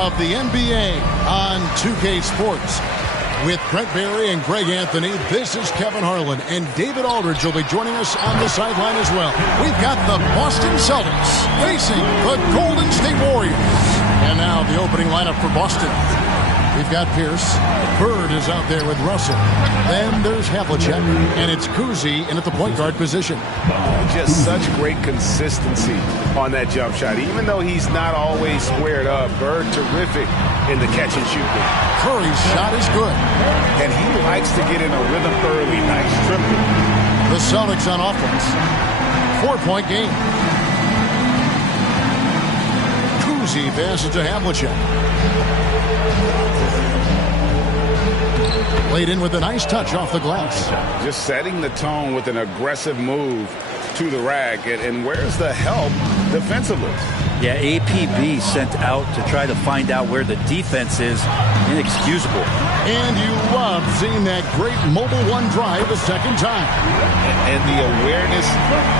of the NBA on 2K Sports. With Brent Barry and Greg Anthony, this is Kevin Harlan, and David Aldridge will be joining us on the sideline as well. We've got the Boston Celtics facing the Golden State Warriors. And now the opening lineup for Boston. We've got Pierce. Bird is out there with Russell. Then there's Havlicek, and it's Kuzi in at the point guard position. Just such great consistency on that jump shot. Even though he's not always squared up, Bird terrific in the catch and shoot game. Curry's shot is good. And he likes to get in a rhythm early. Nice triple. The Celtics on offense. 4-point game. Kuzi passes to Havlicek. Laid in with a nice touch off the glass. Just setting the tone with an aggressive move to the rack. And where's the help defensively? Yeah, APB sent out to try to find out where the defense is. Inexcusable. And you love seeing that great mobile one drive a second time. And the awareness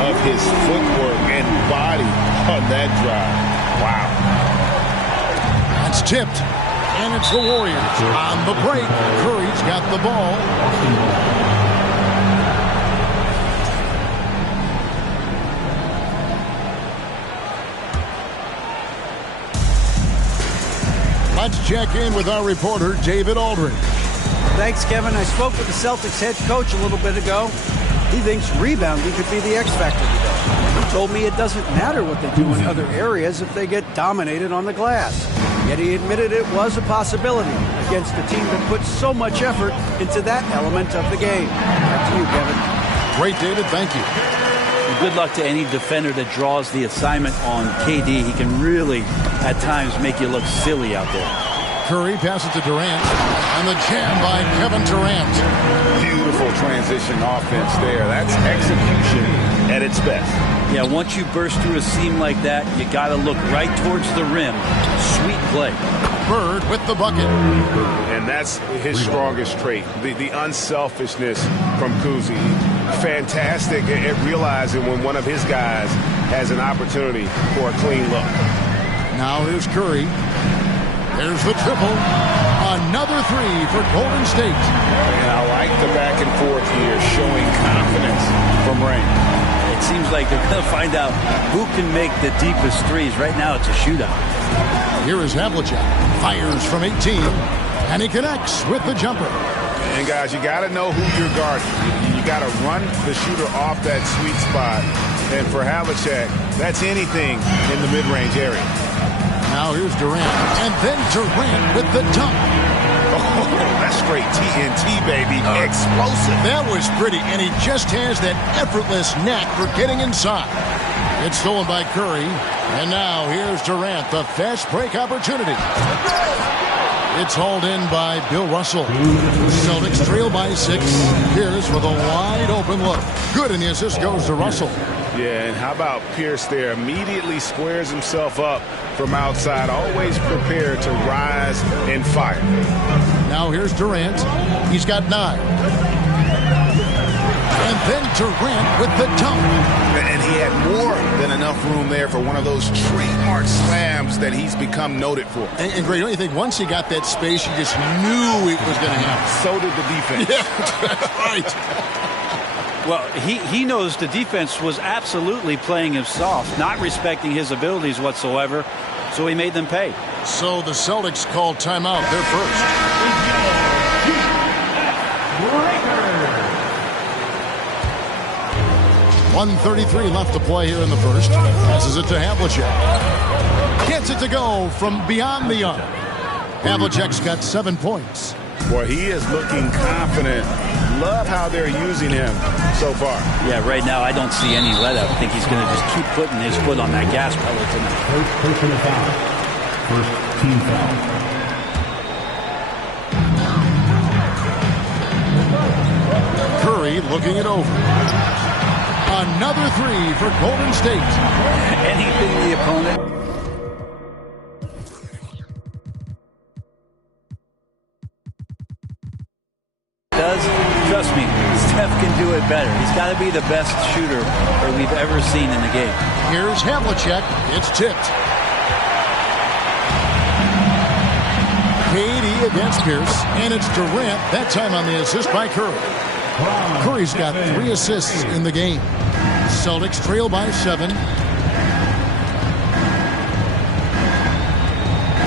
of his footwork and body on that drive. Wow. That's tipped. And it's the Warriors on the break. Curry's got the ball. Let's check in with our reporter, David Aldridge. Thanks, Kevin. I spoke with the Celtics head coach a little bit ago. He thinks rebounding could be the X factor today. He told me it doesn't matter what they do in other areas if they get dominated on the glass. Yet he admitted it was a possibility against a team that puts so much effort into that element of the game. Back to you, Kevin. Great, David. Thank you. Good luck to any defender that draws the assignment on KD. He can really, at times, make you look silly out there. Curry passes to Durant, and the jam by Kevin Durant. Beautiful transition offense there. That's execution at its best. Yeah, once you burst through a seam like that, you got to look right towards the rim. Sweet play. Bird with the bucket. And that's his strongest trait, the unselfishness from Kuzi. Fantastic at realizing when one of his guys has an opportunity for a clean look. Now here's Curry. There's the triple. Another three for Golden State. And I like the back and forth here, showing confidence from Rain. It seems like they're going to find out who can make the deepest threes. Right now it's a shootout. Here is Havlicek. Fires from 18. And he connects with the jumper. And guys, you got to know who you're guarding. You got to run the shooter off that sweet spot. And for Havlicek, that's anything in the mid-range area. Now here's Durant. And then Durant with the dunk. Oh, that's straight TNT, baby. Explosive. That was pretty. And he just has that effortless knack for getting inside. It's stolen by Curry. And now here's Durant. The fast break opportunity. It's hauled in by Bill Russell. Celtics trail by 6. Pierce with a wide open look. Good, and the assist goes to Russell. Yeah, and how about Pierce there? Immediately squares himself up from outside. Always prepared to rise and fire. Now here's Durant. He's got 9. And then Durant with the dunk. And he had more than enough room there for one of those trademark slams that he's become noted for. And Greg, don't you think once he got that space, you just knew it was going to happen? So did the defense. Yeah, that's right. Well, he knows the defense was absolutely playing him soft, not respecting his abilities whatsoever, so he made them pay. So the Celtics called timeout. They're first. 1:33 left to play here in the first. Passes it to Havlicek. Gets it to go from beyond the arc. Havlicek's got 7 points. Boy, he is looking confident. Love how they're using him so far. Yeah, right now I don't see any let up. I think he's going to just keep putting his foot on that gas pedal tonight. First personal foul. First team foul. Curry looking it over. Another 3 for Golden State. Anything the opponent does, trust me, Steph can do it better. He's got to be the best shooter that we've ever seen in the game. Here's Havlicek. It's tipped. against Pierce, and it's Durant, that time on the assist by Curry. Curry's got 3 assists in the game. Celtics trail by 7.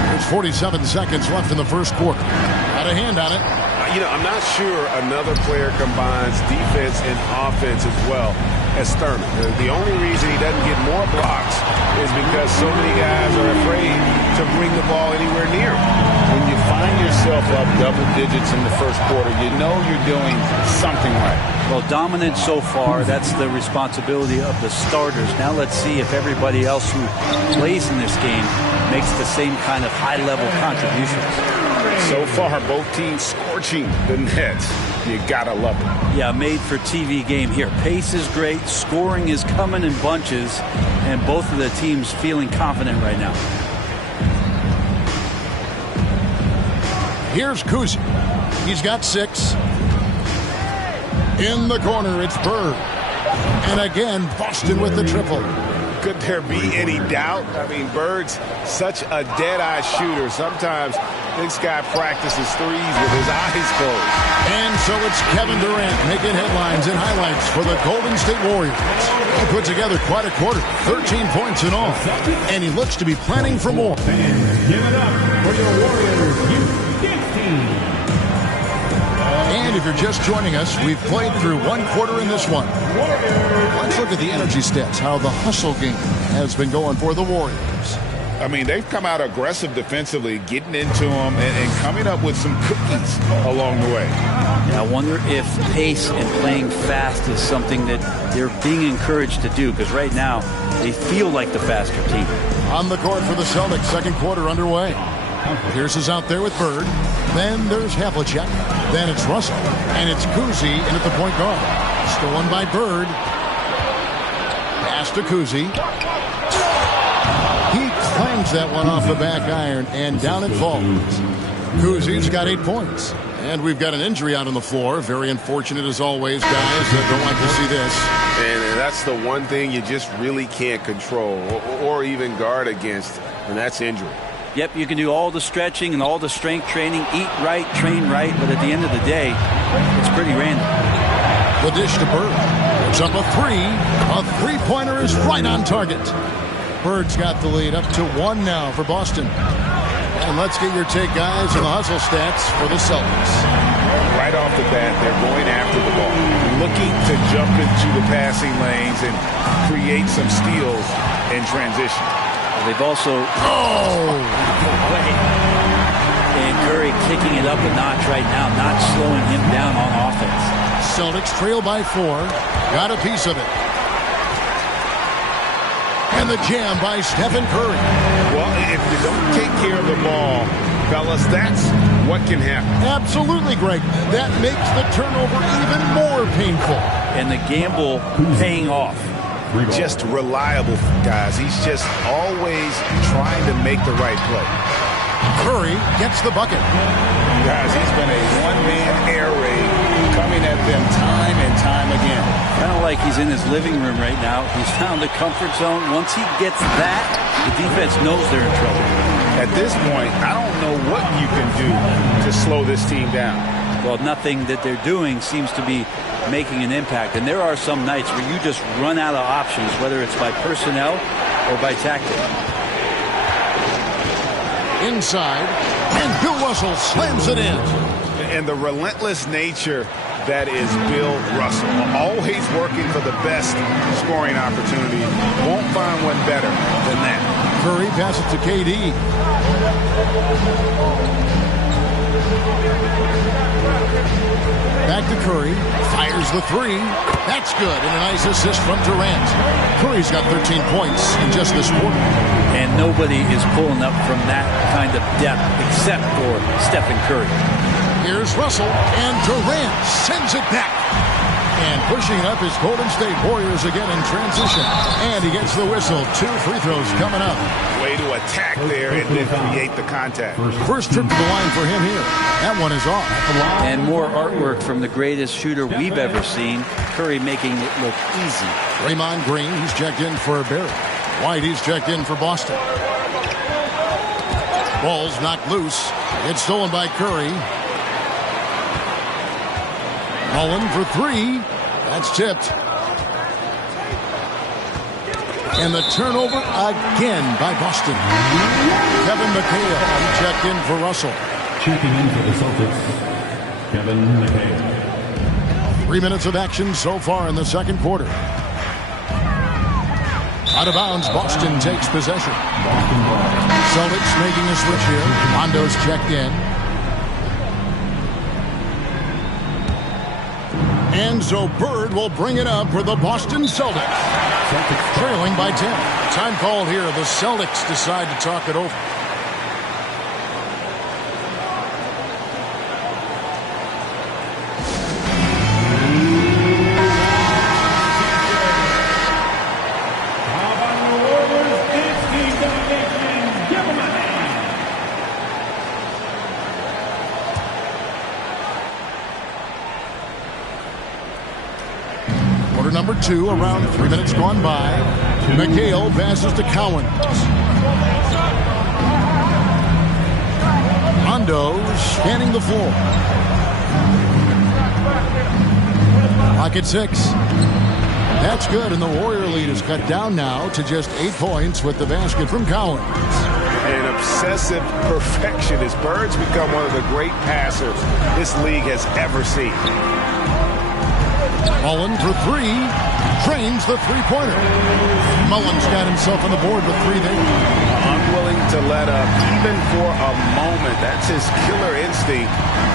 There's 47 seconds left in the first quarter. Got a hand on it. I'm not sure another player combines defense and offense as well as Thurman. The only reason he doesn't get more blocks is because so many guys are afraid to bring the ball anywhere near him. When you find yourself up double digits in the first quarter, you know you're doing something right. Well, dominant so far. That's the responsibility of the starters. Now let's see if everybody else who plays in this game makes the same kind of high-level contributions. So far, both teams scorching the Nets. You gotta love it. Yeah, made for TV game here. Pace is great. Scoring is coming in bunches. And both of the teams feeling confident right now. Here's Kuzi. He's got 6. In the corner, it's Bird. And again, Boston with the triple. Could there be any doubt? I mean, Bird's such a dead-eye shooter. Sometimes this guy practices threes with his eyes closed. And so it's Kevin Durant making headlines and highlights for the Golden State Warriors. He put together quite a quarter, 13 points in all. And he looks to be planning for more. Fans, give it up for your Warriors U15. And if you're just joining us, we've played through 1 quarter in this one. Let's look at the energy stats, how the hustle game has been going for the Warriors. I mean, they've come out aggressive defensively, getting into them and coming up with some cookies along the way. Yeah, I wonder if pace and playing fast is something that they're being encouraged to do, because right now they feel like the faster team. On the court for the Celtics, second quarter underway. Pierce is out there with Bird. Then there's Havlicek. Then it's Russell. And it's Kuzi in at the point guard. Stolen by Bird. Pass to Kuzi. He clangs that one off the back iron, and down it falls. Kuzi's got 8 points. And we've got an injury out on the floor. Very unfortunate as always, guys. That don't like to see this. And that's the one thing you just really can't control or even guard against, and that's injury. Yep, you can do all the stretching and all the strength training, eat right, train right, but at the end of the day, it's pretty random. The dish to Bird. It's up a 3. A three-pointer is right on target. Bird's got the lead up to 1 now for Boston. And let's get your take, guys, on the hustle stats for the Celtics. Right off the bat, they're going after the ball, looking to jump into the passing lanes and create some steals in transition. They've also and Curry kicking it up a notch right now, not slowing him down on offense. Celtics trail by 4. Got a piece of it. And the jam by Stephen Curry. Well, if you don't take care of the ball, fellas, that's what can happen. Absolutely, Greg. That makes the turnover even more painful. And the gamble paying off. Just reliable, guys. He's just always trying to make the right play. Curry gets the bucket. Guys, he's been a one-man air raid coming at them time and time again. Kind of like he's in his living room right now. He's found the comfort zone. Once he gets that, the defense knows they're in trouble. At this point, I don't know what you can do to slow this team down. Well, nothing that they're doing seems to be making an impact. And there are some nights where you just run out of options, whether it's by personnel or by tactic. Inside, and Bill Russell slams it in. And the relentless nature that is Bill Russell, always working for the best scoring opportunity. Won't find one better than that. Curry passes to KD. Back to Curry. Fires the 3. That's good. And a nice assist from Durant. Curry's got 13 points in just this quarter. And nobody is pulling up from that kind of depth except for Stephen Curry. Here's Russell, and Durant sends it back. And pushing it up is Golden State Warriors again in transition. And he gets the whistle. 2 free throws coming up. Way to attack there and then create the contact. First trip to the line for him here. That one is off. And more artwork from the greatest shooter we've ever seen. Curry making it look easy. Draymond Green, he's checked in for Barry. White, he's checked in for Boston. Ball's knocked loose. It's stolen by Curry. Mullen for three. That's tipped. And the turnover again by Boston. Kevin McHale checked in for Russell. Checking in for the Celtics, Kevin McHale. 3 minutes of action so far in the second quarter. Out of bounds, Boston takes possession. Celtics making a switch here. Rondo's checked in. Enzo Bird will bring it up for the Boston Celtics. Celtics trailing by 10. Time called here. The Celtics decide to talk it over. Number 2, around 3 minutes gone by. McHale passes to Cowan. Rondo scanning the floor. Clock at 6. That's good, and the Warrior lead is cut down now to just 8 points with the basket from Cowan. An obsessive perfectionist. Bird's become one of the great passers this league has ever seen. Mullen for three. Drains the three-pointer. Mullen's got himself on the board with 3 there. Unwilling to let up, even for a moment. That's his killer instinct,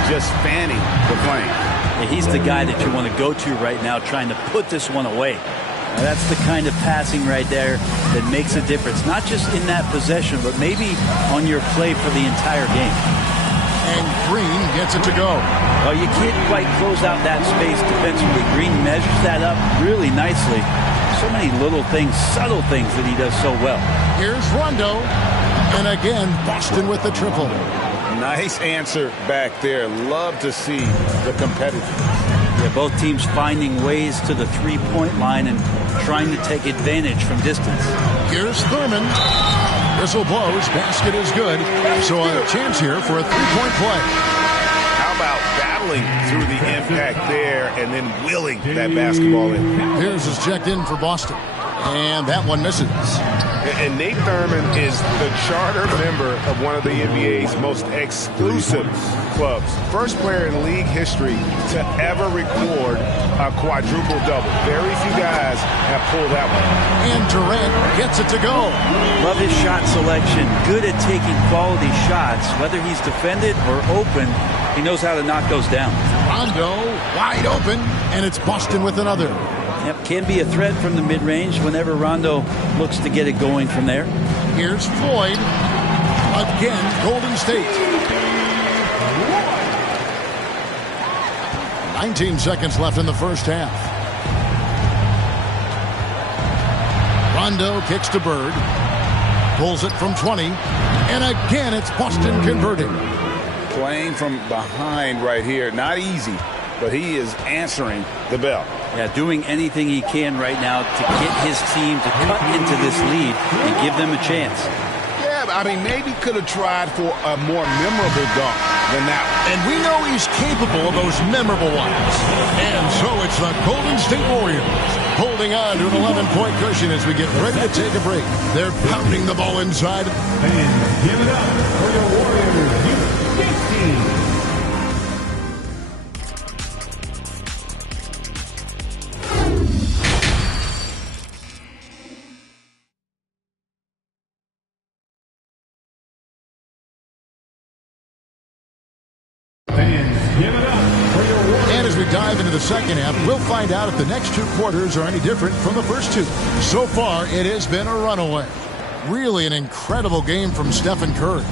just fanning the flame. Yeah, he's the guy that you want to go to right now, trying to put this one away. Now, that's the kind of passing right there that makes a difference, not just in that possession, but maybe on your play for the entire game. And Green gets it to go. Well, you can't quite close out that space defensively. Green measures that up really nicely. So many little things, subtle things that he does so well. Here's Rondo. And again, Boston with the triple. Nice answer back there. Love to see the competitiveness. Yeah, both teams finding ways to the three-point line and trying to take advantage from distance. Here's Thurman. Whistle blows. Basket is good. So a chance here for a three-point play. How about battling through the impact there and then willing that basketball in? Here's is checked in for Boston. And that one misses. And Nate Thurman is the charter member of one of the NBA's most exclusive clubs. First player in league history to ever record a quadruple-double. Very few guys have pulled that one. And Durant gets it to go. Love his shot selection. Good at taking quality shots. Whether he's defended or open, he knows how to knock those down. Rondo wide open, and it's Boston with another. Yep, can be a threat from the mid-range whenever Rondo looks to get it going from there. Here's Floyd. Again, Golden State. 19 seconds left in the first half. Rondo kicks to Bird. Pulls it from 20. And again, it's Boston converting. Playing from behind right here. Not easy, but he is answering the bell. Yeah, doing anything he can right now to get his team to cut into this lead and give them a chance. Yeah, I mean, maybe could have tried for a more memorable dunk than that one. And we know he's capable of those memorable ones. And so it's the Golden State Warriors holding on to an 11-point cushion as we get ready to take a break. They're pounding the ball inside. And give it up for your Warriors Youth team. And as we dive into the second half, we'll find out if the next 2 quarters are any different from the first 2. So far, it has been a runaway. Really an incredible game from Stephen Curry.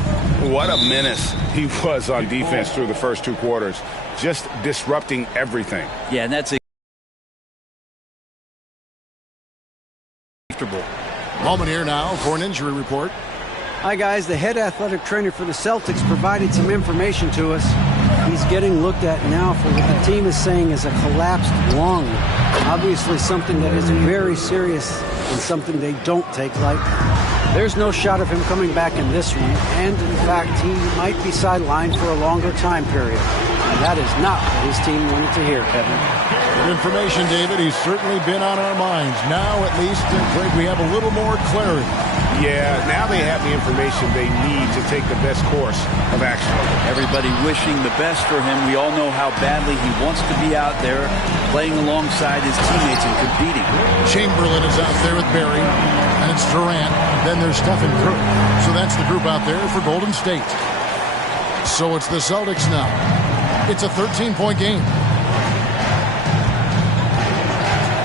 What a menace he was on defense through the first 2 quarters. Just disrupting everything. Yeah, and that's comfortable. Moment here now for an injury report. Hi, guys. The head athletic trainer for the Celtics provided some information to us. He's getting looked at now for what the team is saying is a collapsed lung. Obviously something that is very serious and something they don't take lightly. There's no shot of him coming back in this one, and in fact, he might be sidelined for a longer time period. And that is not what his team wanted to hear, Kevin. Good information, David. He's certainly been on our minds. Now, at least, Greg, we have a little more clarity. Yeah, now they have the information they need to take the best course of action. Everybody wishing the best for him. We all know how badly he wants to be out there playing alongside his teammates and competing. Chamberlain is out there with Barry, and it's Durant. Then there's Stephen Curry. So that's the group out there for Golden State. So it's the Celtics now. It's a 13-point game.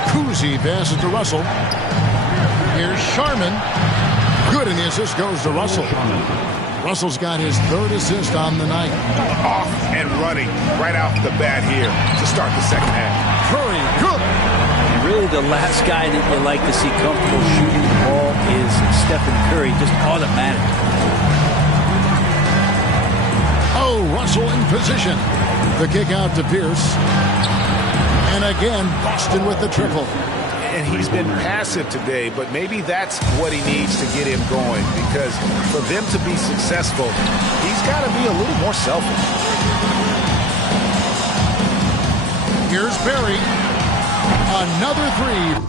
Cousy passes to Russell. Here's Sharman. Good, and the assist goes to Russell. Russell's got his third assist on the night. Off and running right off the bat here to start the second half. Curry, good. And really the last guy that you like to see comfortable shooting the ball is Stephen Curry, just automatic. Oh, Russell in position. The kick out to Pierce. And again, Boston with the triple. And he's been passive today, but maybe that's what he needs to get him going, because for them to be successful, he's got to be a little more selfish. Here's Barry. Another three.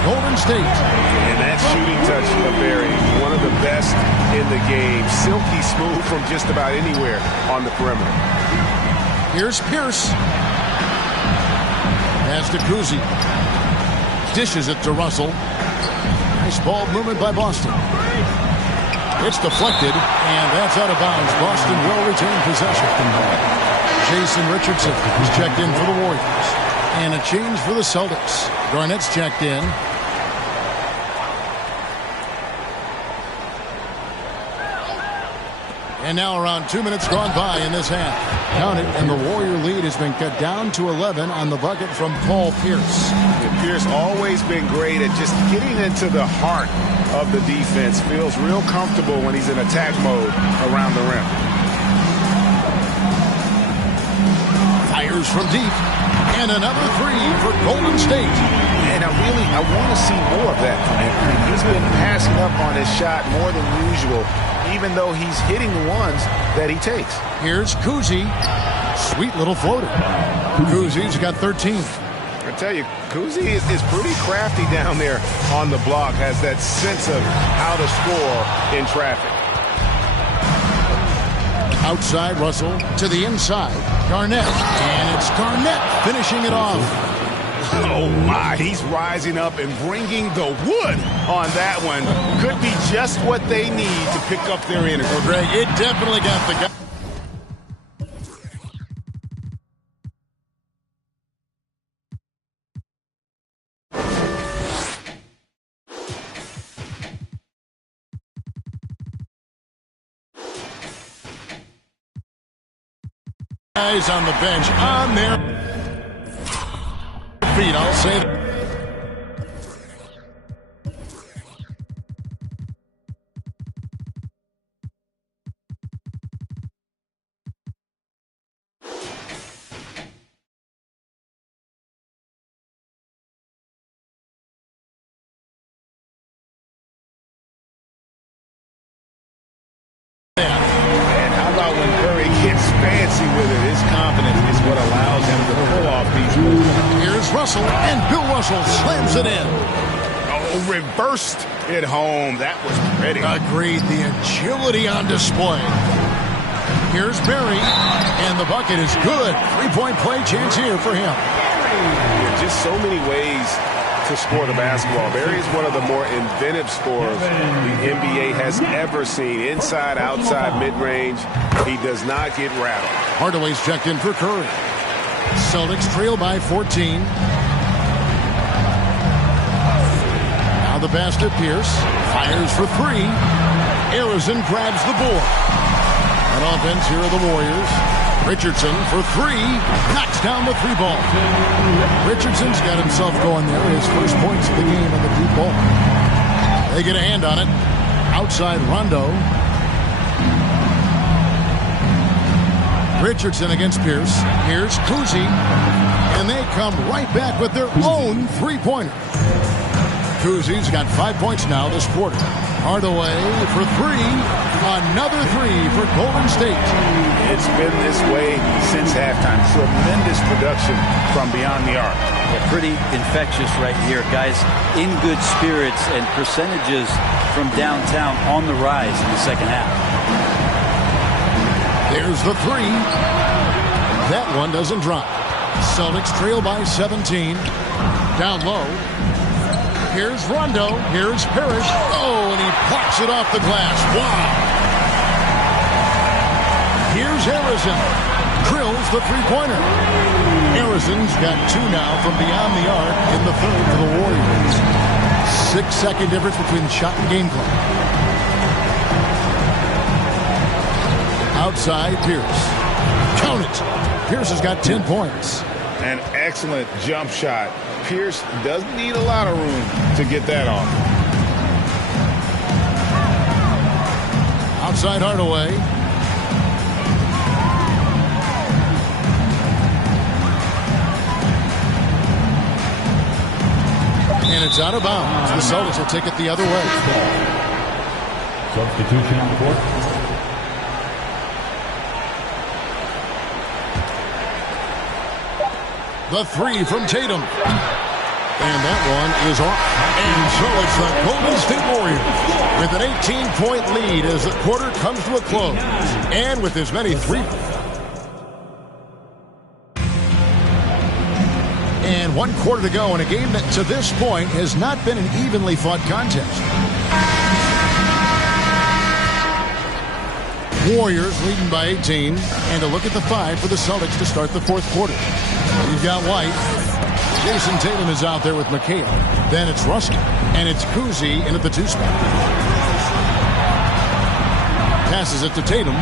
Golden State. And that shooting touch of Barry, one of the best in the game. Silky smooth from just about anywhere on the perimeter. Here's Pierce. Pass to Cousy. Dishes it to Russell. Nice ball movement by Boston. It's deflected, and that's out of bounds. Boston will retain possession. Jason Richardson is checked in for the Warriors. And a change for the Celtics. Garnett's checked in. And now around 2 minutes gone by in this half. Count it, and the Warrior lead has been cut down to 11 on the bucket from Paul Pierce. And Pierce always been great at just getting into the heart of the defense. Feels real comfortable when he's in attack mode around the rim. Fires from deep. And another three for Golden State. And I want to see more of that from him. He's been passing up on his shot more than usual, even though he's hitting the ones that he takes. Here's Cousy. Sweet little floater. Cousy's got 13. I tell you, Cousy is pretty crafty down there on the block, has that sense of how to score in traffic. Outside Russell to the inside. Garnett. And it's Garnett finishing it off. Oh, my. He's rising up and bringing the wood on that one. Could be just what they need to pick up their energy. Well, Greg, it definitely got the guy. Guys on the bench on their feet, I'll say that. And how about when Curry gets fancy with it? His confidence is what allows him to pull off these moves. Here's Russell, and Bill Russell slams it in. Oh, reversed it home. That was pretty. Agreed. The agility on display. Here's Barry, and the bucket is good. Three-point play chance here for him. Yeah, just so many ways to score the basketball. Barry is one of the more inventive scorers the NBA has ever seen. Inside, outside, mid-range. He does not get rattled. Hardaway's checked in for Curry. Celtics trail by 14. Now the pass to Pierce. Fires for three. Arizon grabs the board. On offense, here are the Warriors. Richardson for three. Knocks down the three ball. Richardson's got himself going there. His first points of the game on the deep ball. They get a hand on it. Outside Rondo. Richardson against Pierce. Here's Cousy. And they come right back with their own three-pointer. Cousy's got 5 points now this quarter. Hardaway for three. Another three for Golden State. It's been this way since halftime. Tremendous production from beyond the arc. Yeah, pretty infectious right here. Guys in good spirits and percentages from downtown on the rise in the second half. There's the three. That one doesn't drop. Celtics trail by 17. Down low. Here's Rondo. Here's Parrish. Oh, and he pops it off the glass. Wow. Here's Harrison. Drills the three-pointer. Harrison's got two now from beyond the arc in the third for the Warriors. 6-second difference between shot and game clock. Outside Pierce. Count it. Pierce has got 10 points. An excellent jump shot. Pierce doesn't need a lot of room to get that off. Outside Hardaway. And it's out of bounds. The Celtics will take it the other way. Substitution on the court. The three from Tatum. And that one is off. And so it's the Golden State Warriors with an 18-point lead as the quarter comes to a close. And with as many three. And 1 quarter to go in a game that to this point has not been an evenly fought contest. Warriors leading by 18. And a look at the 5 for the Celtics to start the fourth quarter. You've got White. Jason Tatum is out there with McHale. Then it's Russell. And it's Cousy in at the 2 spot. Passes it to Tatum.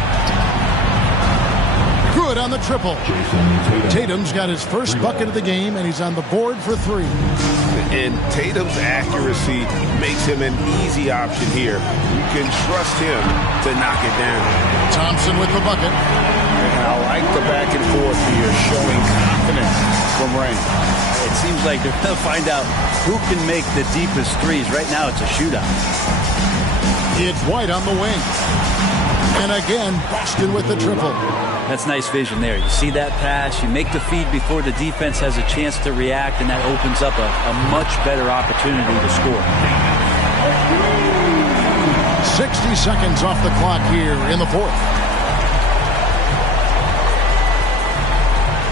Good on the triple. Tatum's got his first bucket of the game, and he's on the board for 3. And Tatum's accuracy makes him an easy option here. You can trust him to knock it down. Thompson with the bucket. And I like the back and forth here, showing confidence from Rain. It seems like they're going to find out who can make the deepest threes. Right now, it's a shootout. It's White on the wing. And again, Boston with the triple. That's nice vision there. You see that pass, you make the feed before the defense has a chance to react, and that opens up a much better opportunity to score. 60 seconds off the clock here in the fourth.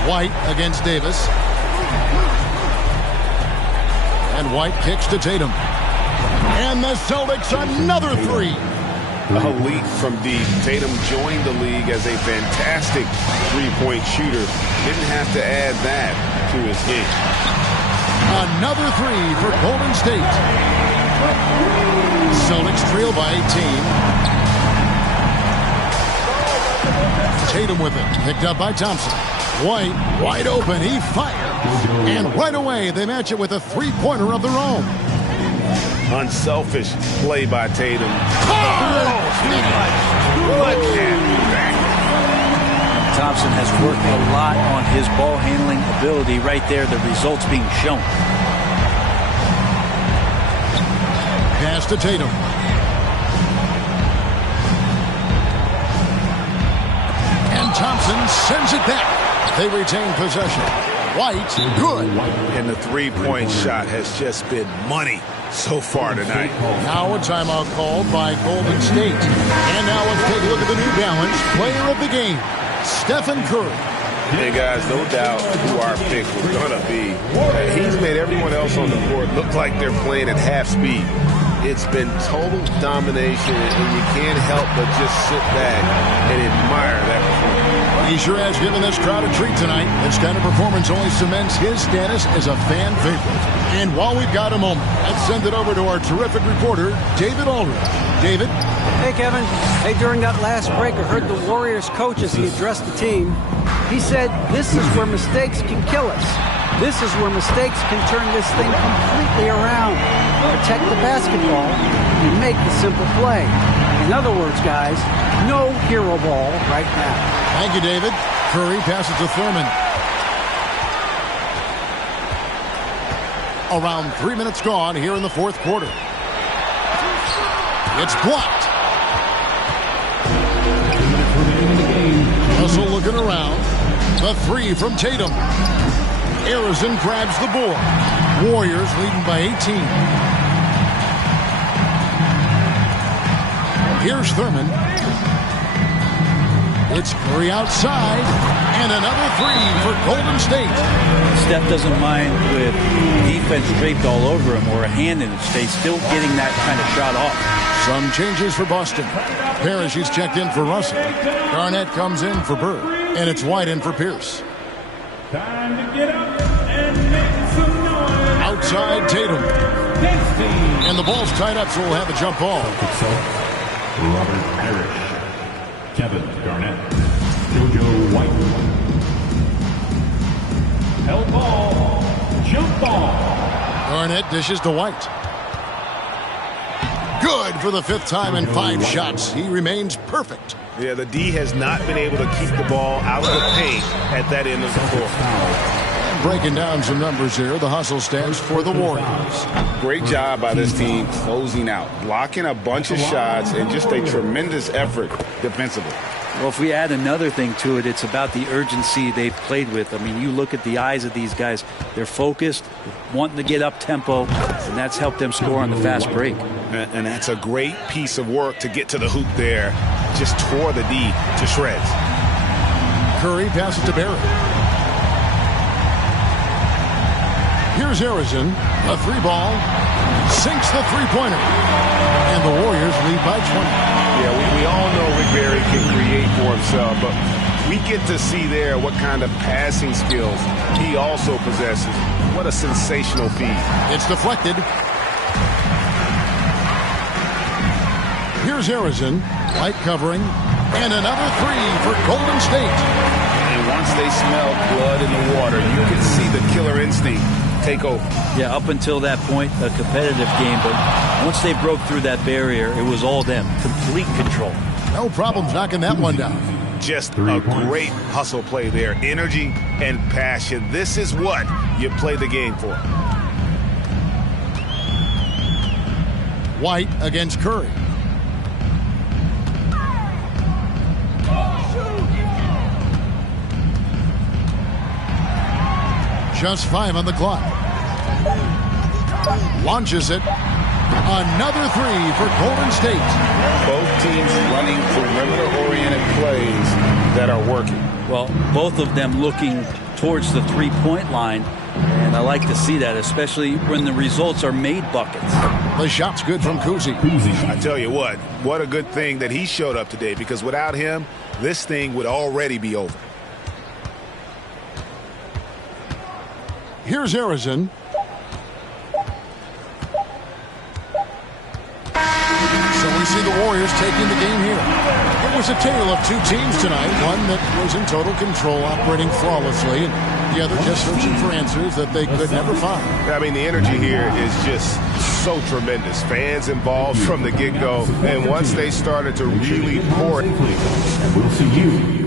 White against Davis. And White kicks to Tatum. And the Celtics another 3. A leap from deep. Tatum joined the league as a fantastic three-point shooter. Didn't have to add that to his game. Another 3 for Golden State. Celtics trail by 18. Tatum with it. Picked up by Thompson. White wide open. He fired. And right away they match it with a three-pointer of their own. Unselfish play by Tatum. Thompson has worked a lot on his ball handling ability. Right there, the results being shown. Pass to Tatum. And Thompson sends it back. They retain possession. White, good. And the three-point shot has just been money so far tonight. Now a timeout called by Golden State. And now let's take a look at the New Balance player of the game, Stephen Curry. Hey, guys, no doubt who our pick was going to be. He's made everyone else on the court look like they're playing at half speed. It's been total domination, and you can't help but just sit back and admire that performance. He sure has given this crowd a treat tonight. This kind of performance only cements his status as a fan favorite. And while we've got a moment, let's send it over to our terrific reporter, David Aldridge. David? Hey, Kevin. Hey, during that last break, I heard the Warriors coach as he addressed the team. He said, this is where mistakes can kill us. This is where mistakes can turn this thing completely around. Protect the basketball and make the simple play. In other words, guys, no hero ball right now. Thank you, David. Curry passes to Thurman. Around 3 minutes gone here in the fourth quarter. It's blocked. Russell looking around. The three from Tatum. Arizon grabs the board. Warriors leading by 18. Here's Thurman. It's Curry outside. And another three for Golden State. Steph doesn't mind with defense draped all over him or a hand in his face, still getting that kind of shot off. Some changes for Boston. Parrish, he's checked in for Russell. Garnett comes in for Bird. And it's White in for Pierce. Time to get up and make some noise. Outside Tatum. And the ball's tied up, so we'll have a jump ball. Robert Parrish. Kevin Garnett. JoJo White. Held ball. Jump ball. Garnett dishes to White. Good for the fifth time in 5 shots. He remains perfect. Yeah, the D has not been able to keep the ball out of the paint at that end of the floor. Breaking down some numbers here. The hustle stands for the Warriors. Great job by this team closing out, blocking a bunch of shots, and just a tremendous effort defensively. Well, if we add another thing to it, it's about the urgency they've played with. I mean, you look at the eyes of these guys. They're focused, wanting to get up tempo, and that's helped them score on the fast break. And that's a great piece of work to get to the hoop there. Just tore the D to shreds. Curry passes to Barrett. Here's Arizon. A 3-ball. Sinks the three-pointer. And the Warriors lead by 20. Yeah, we all know Rick Barry can create for himself, but we get to see there what kind of passing skills he also possesses. What a sensational feed. It's deflected. Here's Arizon. Light covering. And another three for Golden State. And once they smelled blood in the water, you could see the killer instinct take over. Yeah, up until that point, a competitive game, but once they broke through that barrier, it was all them. Complete control. No problems knocking that one down. Just a great hustle play there. Energy and passion. This is what you play the game for. White against Curry. Just 5 on the clock. Launches it. Another three for Golden State. Both teams running perimeter-oriented plays that are working. Well, both of them looking towards the three-point line, and I like to see that, especially when the results are made buckets. The shot's good from Kuzi. I tell you what a good thing that he showed up today, because without him, this thing would already be over. Here's Arizon. So we see the Warriors taking the game here. It was a tale of two teams tonight. One that was in total control, operating flawlessly, and the other just searching for answers that they could never find. I mean, the energy here is just so tremendous. Fans involved from the get-go, and once they started to really pour it. We'll see you